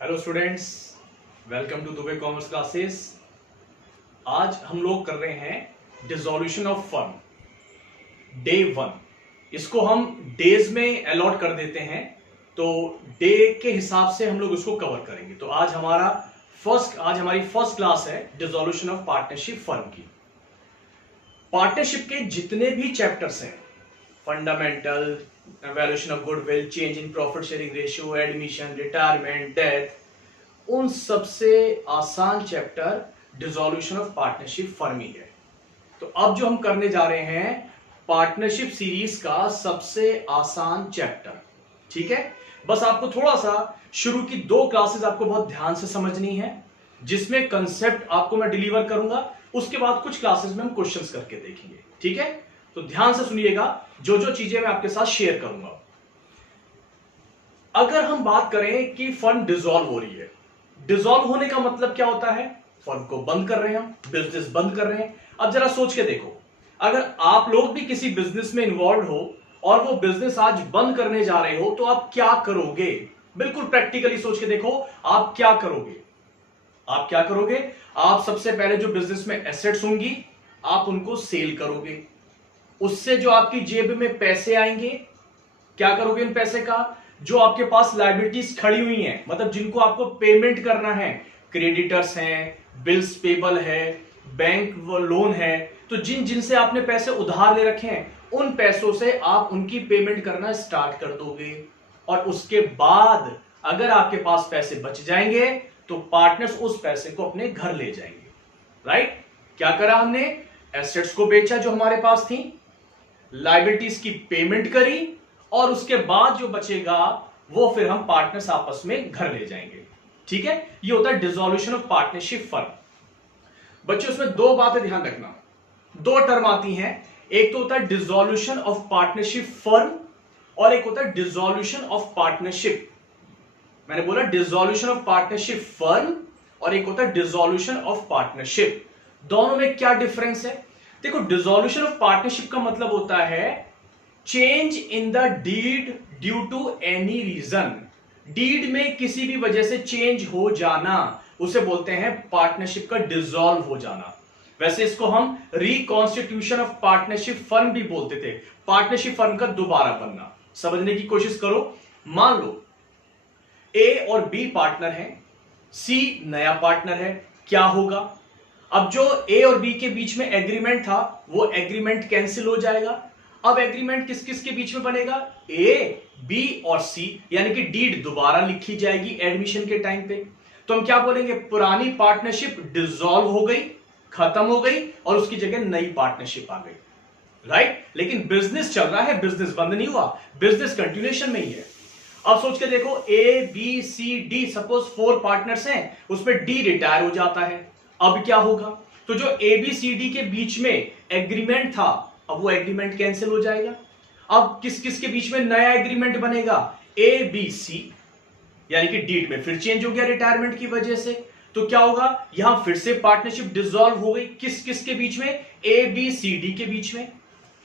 Hello students, welcome to Dubey commerce classes. आज हम लोग कर रहे हैं डिसॉल्यूशन ऑफ फर्म डे 1। इसको हम डेज में अलॉट कर देते हैं, तो डे के हिसाब से हम लोग इसको कवर करेंगे। तो आज हमारी फर्स्ट क्लास है डिसॉल्यूशन ऑफ पार्टनरशिप फर्म की। पार्टनरशिप के जितने भी चैप्टर्स हैं, fundamental, valuation of goodwill, change in profit sharing ratio, admission, retirement, death, उन सबसे आसान chapter dissolution of partnership firm ही है। तो अब जो हम करने जा रहे हैं पार्टनरशिप सीरीज का सबसे आसान चैप्टर, ठीक है। बस आपको थोड़ा सा शुरू की 2 क्लासेस आपको बहुत ध्यान से समझनी है, जिसमें कंसेप्ट आपको मैं डिलीवर करूंगा। उसके बाद कुछ क्लासेस में हम क्वेश्चंस करके देखेंगे, ठीक है। तो ध्यान से सुनिएगा जो जो चीजें मैं आपके साथ शेयर करूंगा। अगर हम बात करें कि फर्म डिसॉल्व हो रही है, डिसॉल्व होने का मतलब क्या होता है? फर्म को बंद कर रहे हैं, हम बिजनेस बंद कर रहे हैं। अब जरा सोच के देखो, अगर आप लोग भी किसी बिजनेस में इन्वॉल्व हो और वो बिजनेस आज बंद करने जा रहे हो, तो आप क्या करोगे? बिल्कुल प्रैक्टिकली सोच के देखो, आप क्या करोगे? आप सबसे पहले जो बिजनेस में एसेट्स होंगी, आप उनको सेल करोगे। उससे जो आपकी जेब में पैसे आएंगे, क्या करोगे उन पैसे का? जो आपके पास लायबिलिटीज खड़ी हुई हैं, मतलब जिनको आपको पेमेंट करना है, क्रेडिटर्स हैं, बिल्स पेबल है, बैंक लोन है, तो जिनसे आपने पैसे उधार ले रखे हैं, उन पैसों से आप उनकी पेमेंट करना स्टार्ट कर दोगे। और उसके बाद अगर आपके पास पैसे बच जाएंगे तो पार्टनर्स उस पैसे को अपने घर ले जाएंगे। राइट? क्या करा हमने? एसेट्स को बेचा जो हमारे पास थी, लायबिलिटीज की पेमेंट करी, और उसके बाद जो बचेगा वो फिर हम पार्टनर्स आपस में घर ले जाएंगे। ठीक है, ये होता है डिसॉल्यूशन ऑफ पार्टनरशिप फर्म। बच्चों, उसमें 2 बातें ध्यान रखना, 2 टर्म आती हैं। एक तो होता है डिसॉल्यूशन ऑफ पार्टनरशिप फर्म और एक होता है डिसॉल्यूशन ऑफ पार्टनरशिप। मैंने बोला डिसॉल्यूशन ऑफ पार्टनरशिप फर्म और एक होता है डिसॉल्यूशन ऑफ पार्टनरशिप। दोनों में क्या डिफरेंस है? देखो, डिसॉल्यूशन ऑफ पार्टनरशिप का मतलब होता है change in the deed due to any reason. Deed में किसी भी वजह से चेंज हो जाना, उसे बोलते हैं पार्टनरशिप का डिसॉल्व हो जाना। वैसे इसको हम रिकॉन्स्टिट्यूशन ऑफ पार्टनरशिप फर्म भी बोलते थे, पार्टनरशिप फर्म का दोबारा बनना। समझने की कोशिश करो। मान लो ए और बी पार्टनर हैं, सी नया पार्टनर है, क्या होगा? अब जो ए और बी के बीच में एग्रीमेंट था, वो एग्रीमेंट कैंसिल हो जाएगा। अब एग्रीमेंट किस किस के बीच में बनेगा? ए, बी और सी, यानी कि डीड दोबारा लिखी जाएगी एडमिशन के टाइम पे। तो हम क्या बोलेंगे? पुरानी पार्टनरशिप डिसॉल्व हो गई, खत्म हो गई, और उसकी जगह नई पार्टनरशिप आ गई। राइट? लेकिन बिजनेस चल रहा है, बिजनेस बंद नहीं हुआ, बिजनेस कंटिन्यूएशन में ही है। अब सोच के देखो, ए, बी, सी, डी, सपोज 4 पार्टनर्स हैं, उसमें डी रिटायर हो जाता है। अब क्या होगा? तो जो ए, बी, सी, डी के बीच में एग्रीमेंट था, अब वो एग्रीमेंट कैंसिल हो जाएगा। अब किस किस के बीच में नया एग्रीमेंट बनेगा? ए, बी, सी, यानी कि डीड में फिर चेंज हो गया रिटायरमेंट की वजह से। तो क्या होगा? यहां फिर से पार्टनरशिप डिसॉल्व हो गई। किस किस के बीच में? ए, बी, सी, डी के बीच में।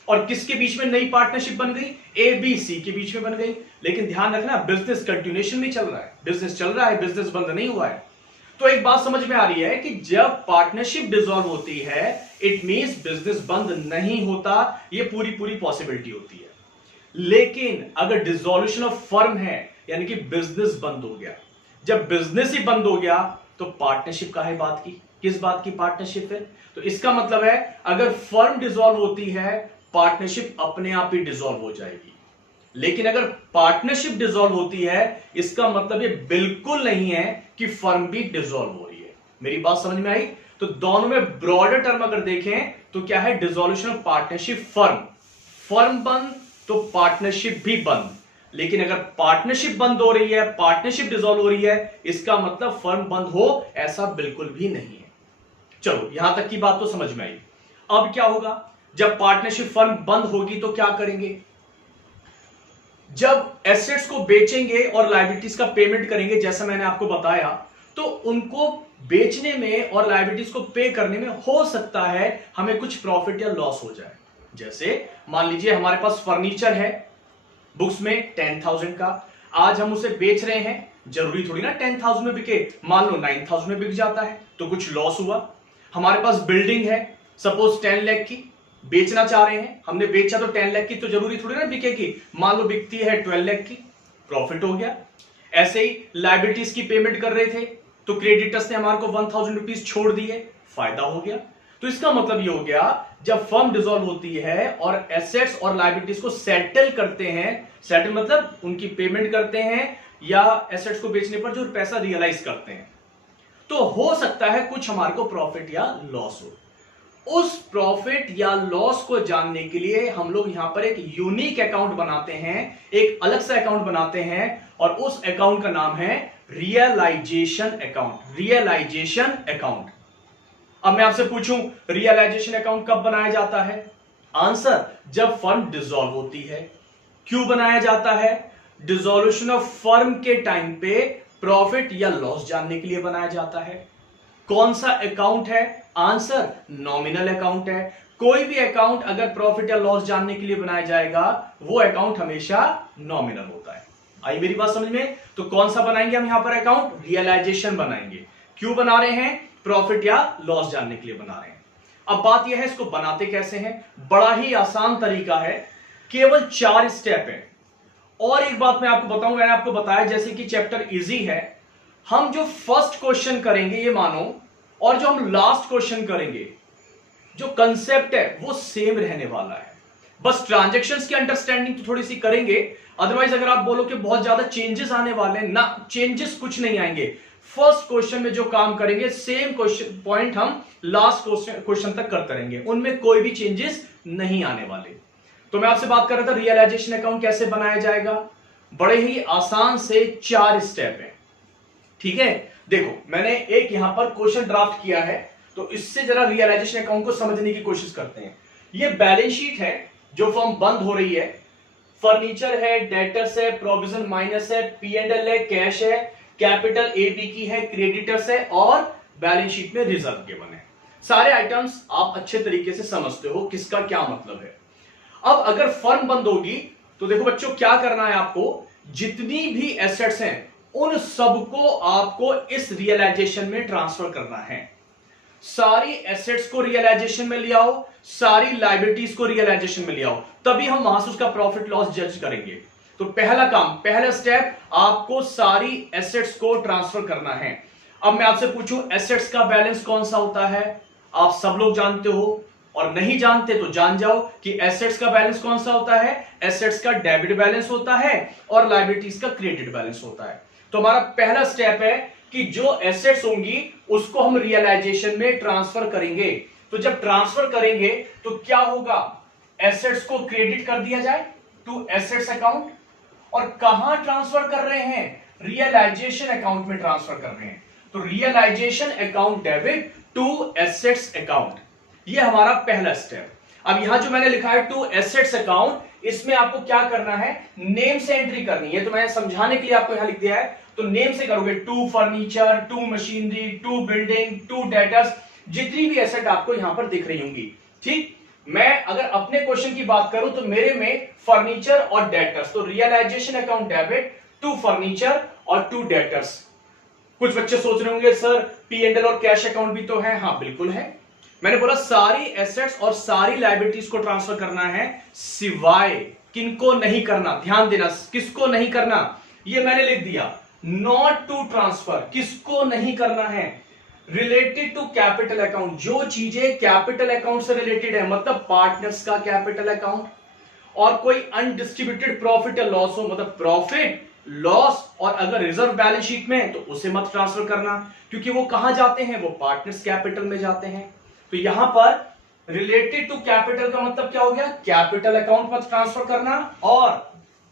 और किसके बीच में नई पार्टनरशिप बन गई? ए, बी, सी के बीच में बन गई। लेकिन ध्यान रखना, बिजनेस कंटिन्यूएशन में चल रहा है, बिजनेस चल रहा है, बिजनेस बंद नहीं हुआ है। तो एक बात समझ में आ रही है कि जब पार्टनरशिप डिसॉल्व होती है, इट मींस बिजनेस बंद नहीं होता, ये पूरी पॉसिबिलिटी होती है। लेकिन अगर डिसॉल्यूशन ऑफ फर्म है, यानी कि बिजनेस बंद हो गया, जब बिजनेस ही बंद हो गया तो पार्टनरशिप काहे बात की? किस बात की पार्टनरशिप है? तो इसका मतलब है अगर फर्म डिसॉल्व होती है, पार्टनरशिप अपने आप ही डिसॉल्व हो जाएगी। लेकिन अगर पार्टनरशिप डिसॉल्व होती है, इसका मतलब ये बिल्कुल नहीं है कि फर्म भी डिसॉल्व हो रही है। मेरी बात समझ में आई? तो दोनों में ब्रॉडर टर्म अगर देखें तो क्या है? डिसॉल्यूशन ऑफ पार्टनरशिप फर्म बंद तो पार्टनरशिप भी बंद। लेकिन अगर पार्टनरशिप बंद हो रही है, पार्टनरशिप डिसॉल्व हो रही है, इसका मतलब फर्म बंद हो ऐसा बिल्कुल भी नहीं है। चलो, यहां तक की बात तो समझ में आई। अब क्या होगा? जब पार्टनरशिप फर्म बंद होगी तो क्या करेंगे? जब एसेट्स को बेचेंगे और लायबिलिटीज का पेमेंट करेंगे, जैसा मैंने आपको बताया, तो उनको बेचने में और लायबिलिटीज को पे करने में हो सकता है हमें कुछ प्रॉफिट या लॉस हो जाए। जैसे मान लीजिए हमारे पास फर्नीचर है, बुक्स में 10,000 का, आज हम उसे बेच रहे हैं जरूरी थोड़ी ना 10,000 में बिके, मान लो 9,000 में बिक जाता है तो कुछ लॉस हुआ। हमारे पास बिल्डिंग है सपोज 10 लाख की, बेचना चाह रहे हैं, हमने बेचा तो 10 लाख की, तो जरूरी थोड़ी ना बिकेगी, मान लो बिकती है 12 लाख की, प्रॉफिट हो गया। ऐसे ही लायबिलिटीज की पेमेंट कर रहे थे तो क्रेडिटर्स ने हमारे को 1,000 रुपीज छोड़ दिए, फायदा हो गया। तो इसका मतलब ये हो गया जब फर्म डिसॉल्व होती है और एसेट्स और लायबिलिटीज को सेटल करते हैं, सेटल मतलब उनकी पेमेंट करते हैं या एसेट्स को बेचने पर जो पैसा रियलाइज करते हैं, तो हो सकता है कुछ हमारे को प्रॉफिट या लॉस हो। उस प्रॉफिट या लॉस को जानने के लिए हम लोग यहां पर एक यूनिक अकाउंट बनाते हैं, एक अलग सा अकाउंट बनाते हैं और उस अकाउंट का नाम है रियलाइजेशन अकाउंट। Realisation account. अब मैं आपसे पूछूं रियलाइजेशन अकाउंट कब बनाया जाता है? आंसर, जब फर्म डिसॉल्व होती है। क्यों बनाया जाता है? डिसॉल्यूशन ऑफ फर्म के टाइम पे प्रॉफिट या लॉस जानने के लिए बनाया जाता है। कौन सा अकाउंट है? आंसर, नॉमिनल अकाउंट है। कोई भी अकाउंट अगर प्रॉफिट या लॉस जानने के लिए बनाया जाएगा वो अकाउंट हमेशा नॉमिनल होता है। आई मेरी बात समझ में? तो कौन सा बनाएंगे हम यहां पर अकाउंट? रियलाइजेशन बनाएंगे। क्यों बना रहे हैं? प्रॉफिट या लॉस जानने के लिए बना रहे हैं। अब बात यह है इसको बनाते कैसे हैं? बड़ा ही आसान तरीका है, केवल 4 स्टेप है। और एक बात मैं आपको बताऊं, मैंने आपको बताया जैसे कि चैप्टर इजी है, हम जो फर्स्ट क्वेश्चन करेंगे ये मानो, और जो हम लास्ट क्वेश्चन करेंगे, जो कंसेप्ट है वो सेम रहने वाला है। बस ट्रांजैक्शंस की अंडरस्टैंडिंग तो थोड़ी सी करेंगे, अदरवाइज अगर आप बोलो कि बहुत ज्यादा चेंजेस आने वाले हैं ना, चेंजेस कुछ नहीं आएंगे। फर्स्ट क्वेश्चन में जो काम करेंगे सेम क्वेश्चन पॉइंट हम लास्ट क्वेश्चन तक करते रहेंगे, उनमें कोई भी चेंजेस नहीं आने वाले। तो मैं आपसे बात कर रहा था रियलाइजेशन अकाउंट कैसे बनाया जाएगा। बड़े ही आसान से 4 स्टेप है, ठीक है। देखो मैंने एक यहां पर क्वेश्चन ड्राफ्ट किया है, तो इससे जरा रियलाइजेशन अकाउंट को समझने की कोशिश करते हैं। ये बैलेंस शीट है जो फर्म बंद हो रही है, फर्नीचर है, डेटर्स है, प्रोविजन माइनस है, P&L है, कैश है, कैपिटल AB की है, क्रेडिटर्स है और बैलेंस शीट में रिजर्व गिवन है। सारे आइटम्स आप अच्छे तरीके से समझते हो किसका क्या मतलब है। अब अगर फर्म बंद होगी तो देखो बच्चों क्या करना है आपको, जितनी भी एसेट्स हैं उन सबको आपको इस रियलाइजेशन में ट्रांसफर करना है। सारी एसेट्स को रियलाइजेशन में ले आओ, सारी लायबिलिटीज को रियलाइजेशन में ले आओ, तभी हम वहां से उसका प्रॉफिट लॉस जज करेंगे। तो पहला काम, पहला स्टेप, आपको सारी एसेट्स को ट्रांसफर करना है। अब मैं आपसे पूछूं एसेट्स का बैलेंस कौन सा होता है? आप सब लोग जानते हो, और नहीं जानते तो जान जाओ कि एसेट्स का बैलेंस कौन सा होता है। एसेट्स का डेबिट बैलेंस होता है और लायबिलिटीज का क्रेडिट बैलेंस होता है। तो हमारा पहला स्टेप है कि जो एसेट्स होंगी उसको हम रियलाइजेशन में ट्रांसफर करेंगे। तो जब ट्रांसफर करेंगे तो क्या होगा, एसेट्स को क्रेडिट कर दिया जाए टू एसेट्स अकाउंट, और कहां ट्रांसफर कर रहे हैं? रियलाइजेशन अकाउंट में ट्रांसफर कर रहे हैं। तो realisation account debit to assets account, ये हमारा पहला स्टेप। अब यहां जो मैंने लिखा है टू एसेट्स अकाउंट, इसमें आपको क्या करना है, नेम से एंट्री करनी है। तो मैंने समझाने के लिए आपको यहां लिख दिया है, तो नेम से करोगे, to furniture, to machinery, to building, to debtors, जितनी भी एसेट आपको यहां पर दिख रही होंगी। ठीक, मैं अगर अपने क्वेश्चन की बात करूं तो मेरे में फर्नीचर और डेटर्स, तो realisation account debit to furniture और टू डेटर्स। कुछ बच्चे सोच रहे होंगे सर P&L और कैश अकाउंट भी तो है। हाँ बिल्कुल है, मैंने बोला सारी एसेट्स और सारी लायबिलिटीज को ट्रांसफर करना है, सिवाय किनको नहीं करना, ध्यान देना, किसको नहीं करना, ये मैंने लिख दिया, नॉट टू ट्रांसफर, किसको नहीं करना है, रिलेटेड टू कैपिटल अकाउंट, जो चीजें कैपिटल अकाउंट से रिलेटेड है, मतलब पार्टनर्स का कैपिटल अकाउंट, और कोई अनडिस्ट्रीब्यूटेड प्रॉफिट या लॉस हो, मतलब प्रॉफिट लॉस, और अगर रिजर्व बैलेंस शीट में तो उसे मत ट्रांसफर करना, क्योंकि वो कहां जाते हैं, वो पार्टनर्स कैपिटल में जाते हैं। तो यहां पर रिलेटेड टू कैपिटल का मतलब क्या हो गया, कैपिटल अकाउंट मत ट्रांसफर करना, और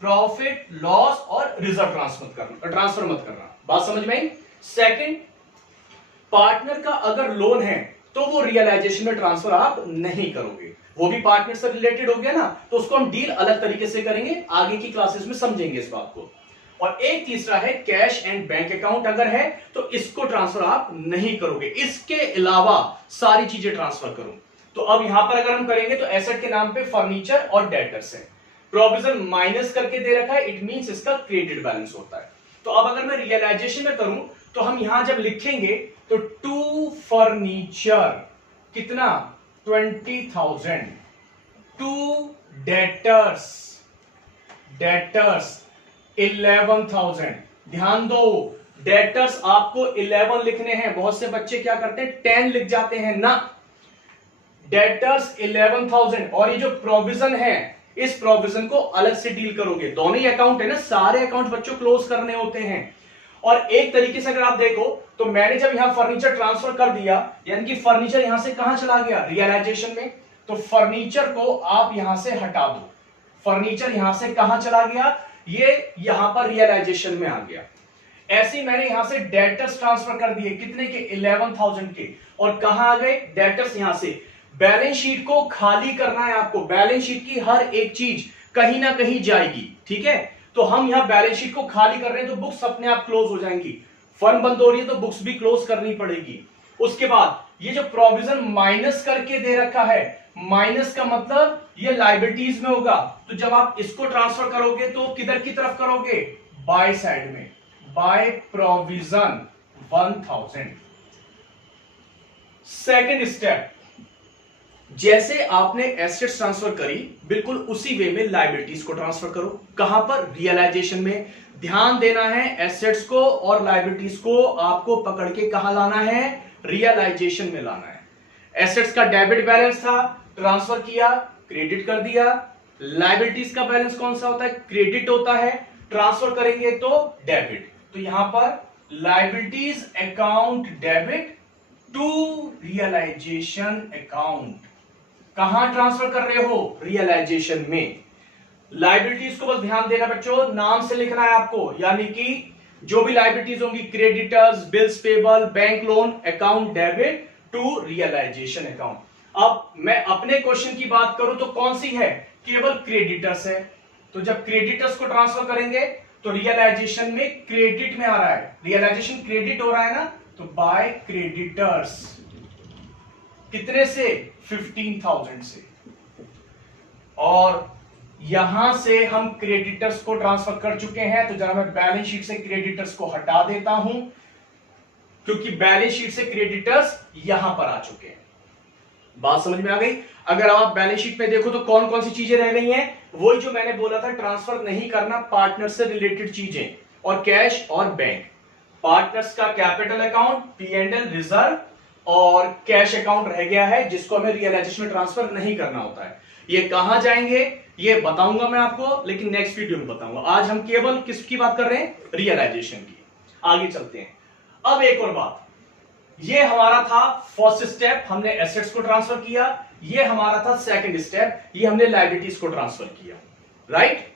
प्रॉफिट लॉस और रिजर्व ट्रांसफर मत करना। बात समझ में आई? सेकंड, पार्टनर का अगर लोन है तो वो रियलाइजेशन में ट्रांसफर आप नहीं करोगे, वो भी पार्टनर से रिलेटेड हो गया ना, तो उसको हम डील अलग तरीके से करेंगे, आगे की क्लासेस में समझेंगे इस बात को। और एक तीसरा है कैश एंड बैंक अकाउंट अगर है तो इसको ट्रांसफर आप नहीं करोगे, इसके अलावा सारी चीजें ट्रांसफर करो। तो अब यहां पर अगर हम करेंगे तो एसेट के नाम पे फर्नीचर और डेटर्स है, प्रोविजन माइनस करके दे रखा है, इट मींस इसका क्रेडिट बैलेंस होता है। तो तो अब अगर मैं रियलाइजेशन में करूं तो हम यहां जब लिखेंगे तो टू फर्नीचर कितना 20,000, टू डेटर्स 11,000। ध्यान दो, डेटर्स आपको 11 लिखने हैं। बहुत से बच्चे क्या करते हैं 10 लिख जाते हैं ना, डेटर्स 11,000। और ये जो प्रोविजन है इस प्रोविजन को अलग से डील करोगे। दोनों ही अकाउंट है ना, सारे अकाउंट बच्चों क्लोज करने होते हैं। और एक तरीके से अगर आप देखो तो मैंने जब यहां फर्नीचर ट्रांसफर कर दिया, यानी कि फर्नीचर यहां से कहां चला गया रियलाइजेशन में, तो फर्नीचर को आप यहां से हटा दो। फर्नीचर यहां से कहां चला गया, ये यहां पर रियलाइजेशन में आ गया। ऐसे मैंने यहां से डेटर्स ट्रांसफर कर दिए, कितने के 11,000 के, और कहां आ गए डेटर्स यहां से। बैलेंस शीट को खाली करना है आपको, बैलेंस शीट की हर एक चीज कहीं ना कहीं जाएगी, ठीक है। तो हम यहां बैलेंस शीट को खाली कर रहे हैं तो बुक्स अपने आप क्लोज हो जाएंगी। फर्म बंद हो रही है तो बुक्स भी क्लोज करनी पड़ेगी। उसके बाद ये जो प्रोविजन माइनस करके दे रखा है, माइनस का मतलब ये लायबिलिटीज में होगा, तो जब आप इसको ट्रांसफर करोगे तो किधर की तरफ करोगे, बाय साइड में, बाय प्रोविजन 1,000। सेकेंड स्टेप, जैसे आपने एसेट्स ट्रांसफर करी बिल्कुल उसी वे में लायबिलिटीज को ट्रांसफर करो। कहां पर, रियलाइजेशन में। ध्यान देना है, एसेट्स को और लायबिलिटीज को आपको पकड़ के कहां लाना है, रियलाइजेशन में लाना है। एसेट्स का डेबिट बैलेंस था, ट्रांसफर किया, क्रेडिट कर दिया। लायबिलिटीज का बैलेंस कौन सा होता है, क्रेडिट होता है, ट्रांसफर करेंगे तो डेबिट। तो यहां पर liabilities account debit to realisation account. कहां ट्रांसफर कर रहे हो, रियलाइजेशन में। लायबिलिटीज को बस ध्यान देना बच्चों, नाम से लिखना है आपको, यानी कि जो भी लायबिलिटीज होंगी, creditors, bills payable, bank loan, account debit to realisation account. अब मैं अपने क्वेश्चन की बात करूं तो कौन सी है, केवल क्रेडिटर्स है। तो जब क्रेडिटर्स को ट्रांसफर करेंगे तो रियलाइजेशन में क्रेडिट में आ रहा है, रियलाइजेशन क्रेडिट हो रहा है ना, तो बाय क्रेडिटर्स कितने से, 15,000 से। और यहां से हम क्रेडिटर्स को ट्रांसफर कर चुके हैं, तो जरा मैं बैलेंस शीट से क्रेडिटर्स को हटा देता हूं, क्योंकि बैलेंस शीट से क्रेडिटर्स यहां पर आ चुके हैं। बात समझ में आ गई। अगर आप बैलेंस शीट में देखो तो कौन कौन सी चीजें रह गई हैं, वही जो मैंने बोला था, ट्रांसफर नहीं करना पार्टनर से रिलेटेड चीजें, और कैश और बैंक। पार्टनर्स का कैपिटल अकाउंट, P&L रिजर्व और कैश अकाउंट रह गया है, जिसको हमें रियलाइजेशन में ट्रांसफर नहीं करना होता है। ये कहां जाएंगे ये बताऊंगा मैं आपको, लेकिन नेक्स्ट वीडियो में बताऊंगा। आज हम केवल किसकी बात कर रहे हैं, रियलाइजेशन की। आगे चलते हैं। अब एक और बात, ये हमारा था फर्स्ट स्टेप, हमने एसेट्स को ट्रांसफर किया। ये हमारा था सेकंड स्टेप, ये हमने लायबिलिटीज को ट्रांसफर किया, राइट।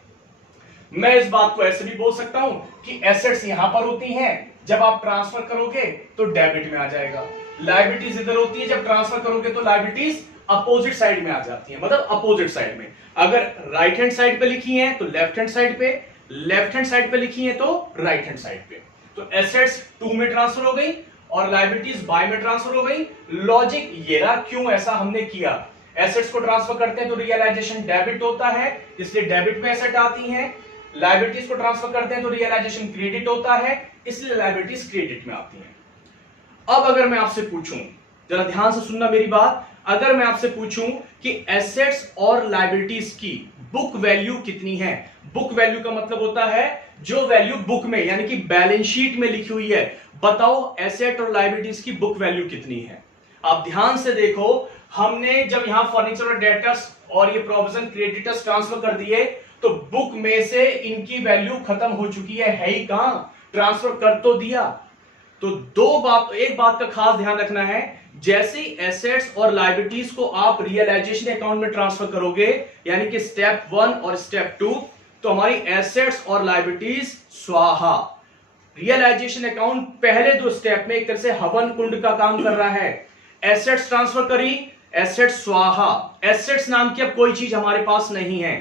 मैं इस बात को ऐसे भी बोल सकता हूं कि एसेट्स यहां पर होती हैं, जब आप ट्रांसफर करोगे तो डेबिट में आ जाएगा। लायबिलिटीज इधर होती है, जब ट्रांसफर करोगे तो लायबिलिटीज अपोजिट साइड में आ जाती है, मतलब अपोजिट साइड में। अगर राइट हैंड साइड पे लिखी है तो लेफ्ट हैंड साइड पे, लेफ्ट हैंड साइड पे लिखी है तो राइट हैंड साइड पे। तो एसेट्स 2 में ट्रांसफर हो गई और लायबिलिटीज बाय में ट्रांसफर हो गई। लॉजिक ये रहा, क्यों ऐसा हमने किया। एसेट्स को ट्रांसफर करते हैं तो रियलाइजेशन डेबिट होता है, इसलिए डेबिट में एसेट आती हैं। लायबिलिटीज को ट्रांसफर करते हैं तो रियलाइजेशन क्रेडिट होता है, इसलिए लायबिलिटीज क्रेडिट में आती हैं। अब अगर मैं आपसे पूछूं, जरा ध्यान से सुनना मेरी बात, अगर मैं आपसे पूछूं कि एसेट्स और लायबिलिटीज की बुक वैल्यू कितनी है। बुक वैल्यू का मतलब होता है जो वैल्यू बुक में यानी कि बैलेंस शीट में लिखी हुई है। बताओ एसेट और लायबिलिटीज की बुक वैल्यू कितनी है। आप ध्यान से देखो, हमने जब यहां फर्नीचर और डेटर्स और ये प्रोविजन क्रेडिटर्स ट्रांसफर कर दिए तो बुक में से इनकी वैल्यू खत्म हो चुकी है ही कहां, ट्रांसफर कर तो दिया। तो एक बात का खास ध्यान रखना है, जैसे एसेट्स और लायबिलिटीज को आप रियलाइजेशन अकाउंट में ट्रांसफर करोगे, यानी कि स्टेप 1 और स्टेप 2, तो हमारी एसेट्स और लायबिलिटीज स्वाहा। रियलाइजेशन अकाउंट पहले 2 स्टेप में एक तरह से हवन कुंड का काम कर रहा है। एसेट्स ट्रांसफर करी, एसेट्स स्वाहा। एसेट्स नाम की अब कोई चीज हमारे पास नहीं है,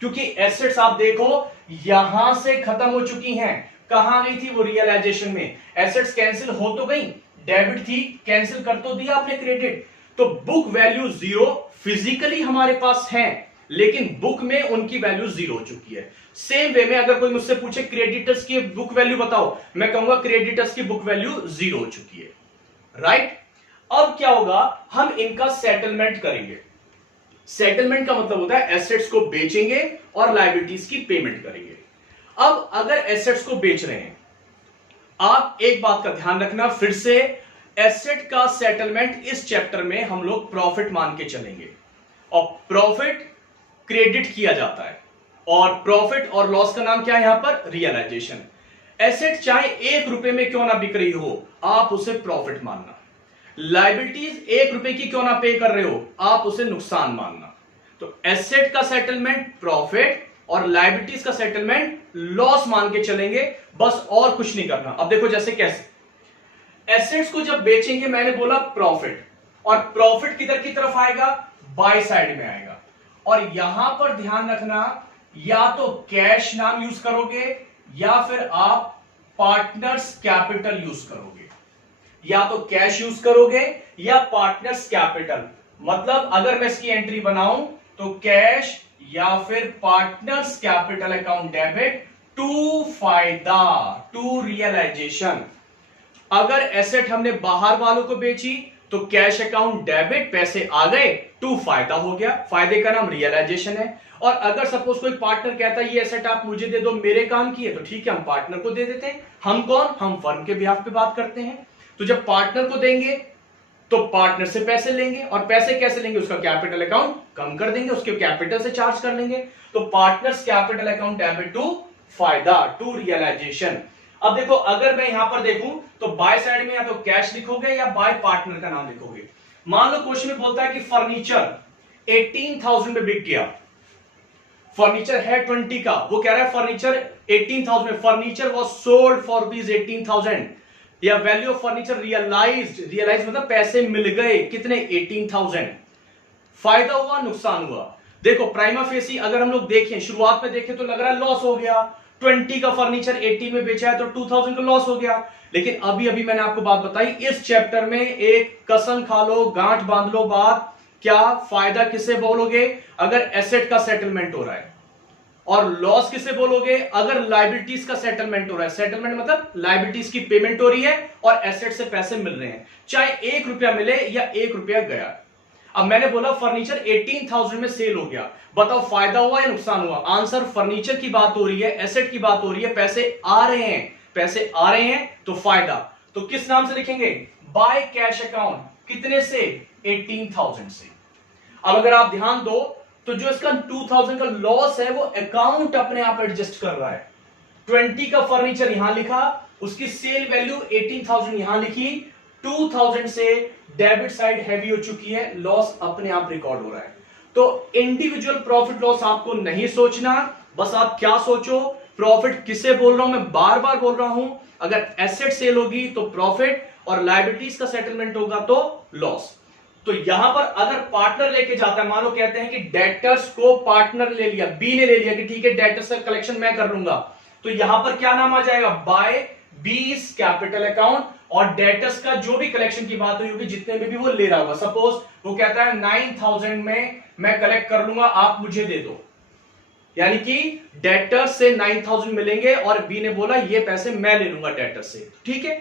क्योंकि एसेट्स आप देखो यहां से खत्म हो चुकी हैं। कहां गई थी वो, रियलाइजेशन में। एसेट्स कैंसिल हो तो गई, डेबिट थी कैंसिल कर तो दिया आपने क्रेडिट, तो बुक वैल्यू 0 फिजिकली हमारे पास है, लेकिन बुक में उनकी वैल्यू 0 हो चुकी है। सेम वे में अगर कोई मुझसे पूछे क्रेडिटर्स की बुक वैल्यू बताओ, मैं कहूंगा क्रेडिटर्स की बुक वैल्यू 0 हो चुकी है, राइट। अब क्या होगा, हम इनका सेटलमेंट करेंगे। सेटलमेंट का मतलब होता है एसेट्स को बेचेंगे और लायबिलिटीज की पेमेंट करेंगे। अब अगर एसेट्स को बेच रहे हैं, आप एक बात का ध्यान रखना, फिर से एसेट का सेटलमेंट इस चैप्टर में हम लोग प्रॉफिट मान के चलेंगे, और प्रॉफिट क्रेडिट किया जाता है, और प्रॉफिट और लॉस का नाम क्या है यहां पर, रियलाइजेशन। एसेट चाहे 1 रुपए में क्यों ना बिक रही हो, आप उसे प्रॉफिट मानना। लायबिलिटीज 1 रुपए की क्यों ना पे कर रहे हो, आप उसे नुकसान मानना। तो एसेट का सेटलमेंट प्रॉफिट और लायबिलिटीज का सेटलमेंट लॉस मान के चलेंगे, बस और कुछ नहीं करना। अब देखो जैसे कैसे, एसेट्स को जब बेचेंगे मैंने बोला प्रॉफिट, और प्रॉफिट किधर की तरफ आएगा, बाय साइड में आएगा। और यहां पर ध्यान रखना, या तो कैश नाम यूज करोगे या फिर आप पार्टनर्स कैपिटल यूज करोगे, या तो कैश यूज करोगे या पार्टनर्स कैपिटल। मतलब अगर मैं इसकी एंट्री बनाऊं तो कैश या फिर partners capital account debit to फायदा, टू रियलाइजेशन। अगर एसेट हमने बाहर वालों को बेची तो कैश अकाउंट डेबिट, पैसे आ गए, टू फायदा हो गया, फायदे का नाम रियलाइजेशन है। और अगर सपोज कोई पार्टनर कहता है ये एसेट आप मुझे दे दो, मेरे काम की है, तो ठीक है हम पार्टनर को दे देते हैं। हम कौन, हम फर्म के बिहाफ पे बात करते हैं। तो जब पार्टनर को देंगे तो पार्टनर से पैसे लेंगे, और पैसे कैसे लेंगे, उसका कैपिटल अकाउंट कम कर देंगे, उसके कैपिटल से चार्ज कर लेंगे। तो partners capital account debit to फायदा, टू रियलाइजेशन। अब देखो अगर मैं यहां पर देखूं तो बाय साइड में या तो कैश लिखोगे या बाय पार्टनर का नाम लिखोगे। मान लो क्वेश्चन में बोलता है कि फर्नीचर 18,000 में बिक गया, फर्नीचर है 20 का, वो कह रहा है फर्नीचर 18,000 में, furniture was sold for rupees 18,000, या वैल्यू ऑफ फर्नीचर रियलाइज मतलब पैसे मिल गए, कितने, 18,000। फायदा हुआ, नुकसान हुआ। देखो प्राइमा फेसी अगर हम लोग देखें, शुरुआत में देखें तो लग रहा है लॉस हो गया, 20 का फर्नीचर 18 में बेचा है तो 2,000 का लॉस हो गया। लेकिन अभी अभी मैंने आपको बात बताई, इस चैप्टर में एक कसम खा लो, गांठ बांध लो बात, क्या फायदा किसे बोलोगे, अगर एसेट का सेटलमेंट हो रहा है, और लॉस किसे बोलोगे, अगर लायबिलिटीज का सेटलमेंट हो रहा है। सेटलमेंट मतलब लायबिलिटीज की पेमेंट हो रही है और एसेट से पैसे मिल रहे हैं, चाहे 1 रुपया मिले या 1 रुपया गया। अब मैंने बोला फर्नीचर 18,000 में सेल हो गया, बताओ फायदा हुआ या नुकसान हुआ। आंसर, फर्नीचर की बात हो रही है, एसेट की बात हो रही है, पैसे आ रहे हैं, पैसे आ रहे हैं तो फायदा। तो किस नाम से लिखेंगे, बाय कैश अकाउंट, कितने से, 18,000 से। अब अगर आप ध्यान दो तो जो इसका 2,000 का लॉस है वो अकाउंट अपने आप एडजस्ट कर रहा है। 20 का फर्नीचर यहां लिखा, उसकी सेल वैल्यू 18,000 यहां लिखी, 2,000 से डेबिट साइड हैवी हो चुकी है, लॉस अपने आप रिकॉर्ड हो रहा है। तो इंडिविजुअल प्रॉफिट लॉस आपको नहीं सोचना, बस आप क्या सोचो, प्रॉफिट किसे बोल रहा हूं, मैं बार बार बोल रहा हूं, अगर एसेट सेल होगी तो प्रॉफिट, और लायबिलिटीज का सेटलमेंट होगा तो लॉस। तो यहां पर अगर पार्टनर लेके जाता है, मान लो कहते हैं कि डेटर्स को पार्टनर ले लिया, बी ने ले लिया कि ठीक है डेटर्स का कलेक्शन मैं कर लूंगा, तो यहां पर क्या नाम आ जाएगा, बाय बीस कैपिटल अकाउंट, और डेटर्स का जो भी कलेक्शन की बात हुई होगी, जितने में भी वो ले रहा होगा, सपोज वो कहता है 9,000 में मैं कलेक्ट कर लूंगा, आप मुझे दे दो, यानी कि डेटर्स से 9,000 मिलेंगे और बी ने बोला ये पैसे मैं ले लूंगा डेटर्स से, ठीक है।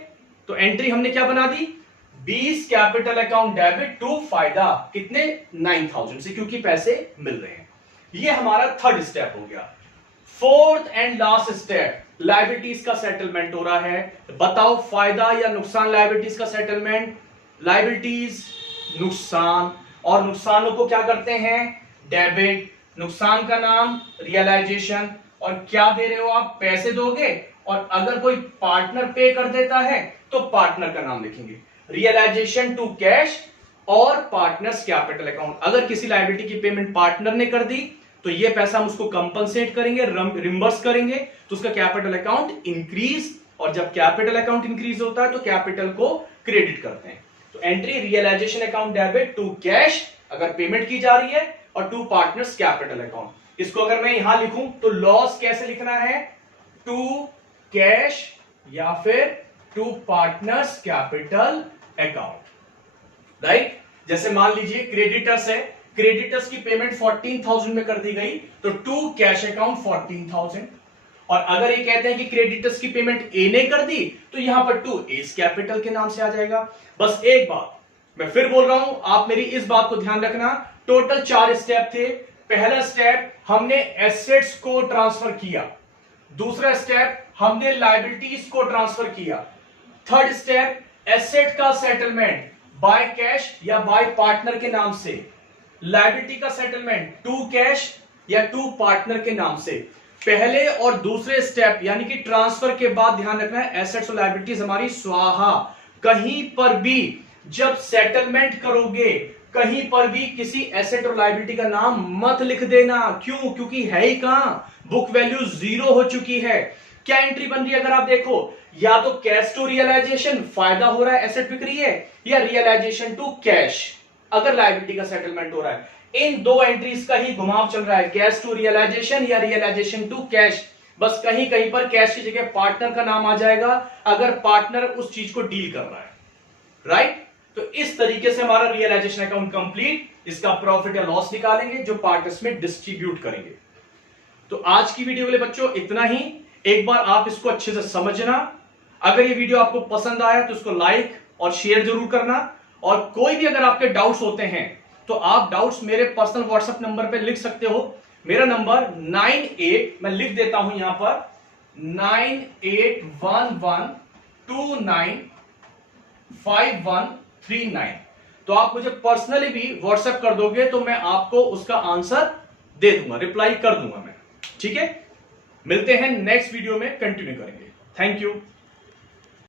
तो एंट्री हमने क्या बना दी, 20 कैपिटल अकाउंट डेबिट टू फायदा, कितने, 9,000 से, क्योंकि पैसे मिल रहे हैं। ये हमारा थर्ड स्टेप हो गया। Fourth and last step, liabilities का सेटलमेंट हो रहा है। बताओ फायदा या नुकसान लायबिलिटीज का सेटलमेंट, लायबिलिटीज नुकसान, और नुकसानों को क्या करते हैं, डेबिट, नुकसान का नाम रियलाइजेशन, और क्या दे रहे हो आप, पैसे दोगे, और अगर कोई पार्टनर पे कर देता है तो पार्टनर का नाम लिखेंगे, रियलाइजेशन टू कैश और पार्टनर्स कैपिटल अकाउंट। अगर किसी लायबिलिटी की पेमेंट पार्टनर ने कर दी तो ये पैसा हम उसको कंपनसेट करेंगे, रिम्बर्स करेंगे, तो उसका कैपिटल अकाउंट इंक्रीज, और जब कैपिटल अकाउंट इंक्रीज होता है तो कैपिटल को क्रेडिट करते हैं। तो entry realisation account debit to cash अगर पेमेंट की जा रही है, और टू पार्टनर्स कैपिटल अकाउंट। इसको अगर मैं यहां लिखूं तो लॉस कैसे लिखना है, टू कैश या फिर to partners capital account, right. जैसे मान लीजिए क्रेडिटर्स है, क्रेडिटर्स की पेमेंट 14,000 में कर दी गई, तो टू कैश अकाउंट 14,000। और अगर ये कहते हैं कि क्रेडिटर्स की पेमेंट ए ने कर दी, तो यहां पर टू एस कैपिटल के नाम से आ जाएगा। बस एक बात मैं फिर बोल रहा हूं, आप मेरी इस बात को ध्यान रखना, टोटल 4 स्टेप थे। पहला स्टेप हमने एसेट्स को ट्रांसफर किया, दूसरा स्टेप हमने लायबिलिटीज को ट्रांसफर किया, थर्ड स्टेप एसेट का सेटलमेंट बाय कैश या बाय पार्टनर के नाम से, लायबिलिटी का सेटलमेंट टू कैश या टू पार्टनर के नाम से। पहले और दूसरे स्टेप यानी कि ट्रांसफर के बाद ध्यान रखना है एसेट्स और लायबिलिटीज हमारी स्वाहा। कहीं पर भी जब सेटलमेंट करोगे, कहीं पर भी किसी एसेट और लायबिलिटी का नाम मत लिख देना। क्यों? क्योंकि है ही कहां, बुक वैल्यू 0 हो चुकी है। क्या एंट्री बन रही है अगर आप देखो, या तो कैश टू रियलाइजेशन, फायदा हो रहा है, एसेट बिक रही है, या रियलाइजेशन टू कैश अगर लायबिलिटी का सेटलमेंट हो रहा है। इन दो एंट्रीज का ही घुमाव चल रहा है, कैश टू रियलाइजेशन या रियलाइजेशन टू कैश। बस कहीं कहीं पर कैश की जगह पार्टनर का नाम आ जाएगा अगर पार्टनर उस चीज को डील कर रहा है, राइट। तो इस तरीके से हमारा रियलाइजेशन अकाउंट कंप्लीट, इसका प्रॉफिट या लॉस निकालेंगे जो पार्टनर्स में डिस्ट्रीब्यूट करेंगे। तो आज की वीडियो के लिए बच्चों इतना ही। एक बार आप इसको अच्छे से समझना। अगर ये वीडियो आपको पसंद आया तो इसको लाइक और शेयर जरूर करना। और कोई भी अगर आपके डाउट्स होते हैं तो आप डाउट्स मेरे पर्सनल व्हाट्सएप नंबर पे लिख सकते हो। मेरा नंबर 98, मैं लिख देता हूं यहां पर, 9811295139। तो आप मुझे पर्सनली भी व्हाट्सएप कर दोगे तो मैं आपको उसका आंसर दे दूंगा, रिप्लाई कर दूंगा मैं। ठीक है, मिलते हैं नेक्स्ट वीडियो में, कंटिन्यू करेंगे। Thank you.